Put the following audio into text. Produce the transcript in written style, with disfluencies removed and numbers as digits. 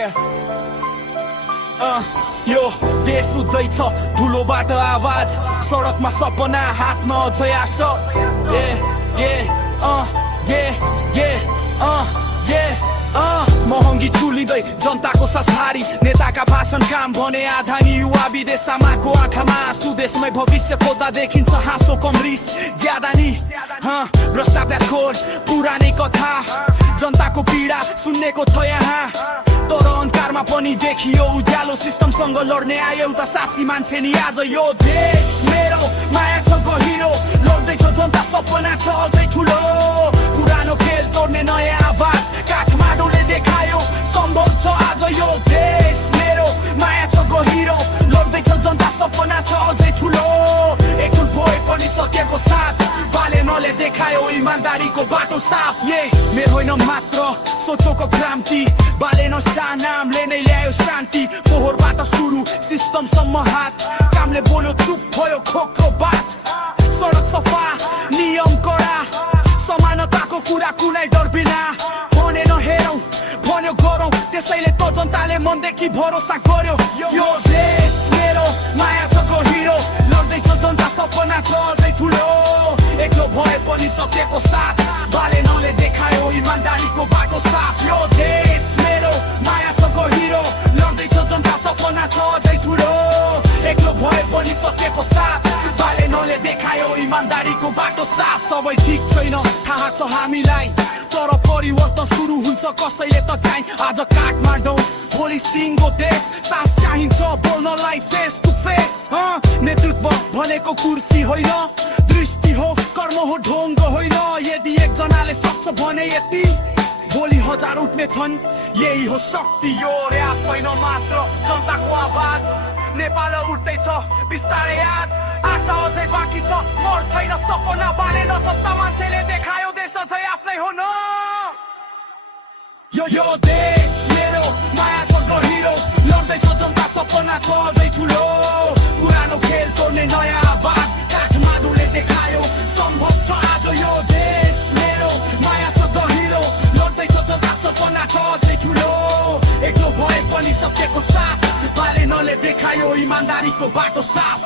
Yeah. यो देश उठ्दैछ धुलोबाट आवाज सडकमा सपना हातमा अझै आशा महँगी चुलिँदै जनताको सासभारी नेताका भाषण काम भने आधा नि युवा विदेशमाको आँखामा आँसु देशमै भविष्य खोज्दा देखिन्छ हाँसो कम रिस ज्यादा नि भ्रष्टाचारखोर पुरानै कथा जनताको पीडा सुन्नेको छ यहाँ तर अन्कारमा पनि देखियो उज्यालो सिस्टमसँग लड्ने आयो एउटा सासी मान्छे नि आज यो देश मेरो माया छ गहिरो लड्दैछ जनता सपना छ अझै ठुलो पुरानो खेल तोड्ने नयाँ आवाज काठमाडौँले देखायो सम्भव छ आज यो देश मेरो माया छ गहिरो लड्दैछ जनता सपना छ अझै ठुलो एकल भए पनि सकेको साथ बालेनले देखायो इमानदारीको बाटो साफ मेरो होइन मात्र सोचोको क्रान्ति बालेन नामले नै ल्यायो शान्ति फोहोरबाट सुरु सिस्टमसम्म हात कामले बोल्यो चुप भयो खोक्रो बात सडक सफा नियम कडा समानताको कुरा कुनै डर बिना भने नहेरौँ भन्यो गरौँ त्यसैले त जनताले मनदेखि भरोसा गर्यो यो देश मेरो माया छ गहिरो लड्दैछ जनता सपना छ अझै ठुलो एक्लो भए पनि सकेको साथ बालेनले देखायो इमानदारीको बाटो साफ यो देश मेरो माया छ गहिरो लड्दैछ जनता सपना छ अझै ठुलो एक्लो भए पनि सकेको साथ बालेनले देखायो इमानदारीको बाटो साफ सबै ठिक छैन थाहा छ हामीलाई तर परिवर्तन सुरु हुन्छ कसैले त चाहिँ आज काठमाडौँ भोलि सिङ्गो देश साथ चाहिन्छ बोल्नलाई फेस टु फेस नेतृत्व भनेको कुर्सी होइन दृष्टि हो कर्म हो ढोङ्ग होइन यदि एकजनाले सक्छ भने यति भोलि हजार उठ्ने छन् यही हो शक्ति यो र्याप होइन मात्र जनताको आवाज नेपाल उठ्दैछ बिस्तारै याद आशा अझै बाँकी छ मर छैन सपना बालेन सस्ता मान्छेले देखायो देश अझै आफ्नै हो न यो देश मेरो माया छ गहिरो लड्दैछ जनता सपना छ अझै ठुलो पुरानो खेल तोड्ने नयाँ आवाज काठमाडौँले देखायो सम्भव छ आज यो देश मेरो माया छ गहिरो लड्दैछ जनता सपना छ अझै ठुलो एक्लो भए पनि सकेको साथ बालेनले देखायो इमानदारीको बाटो साफ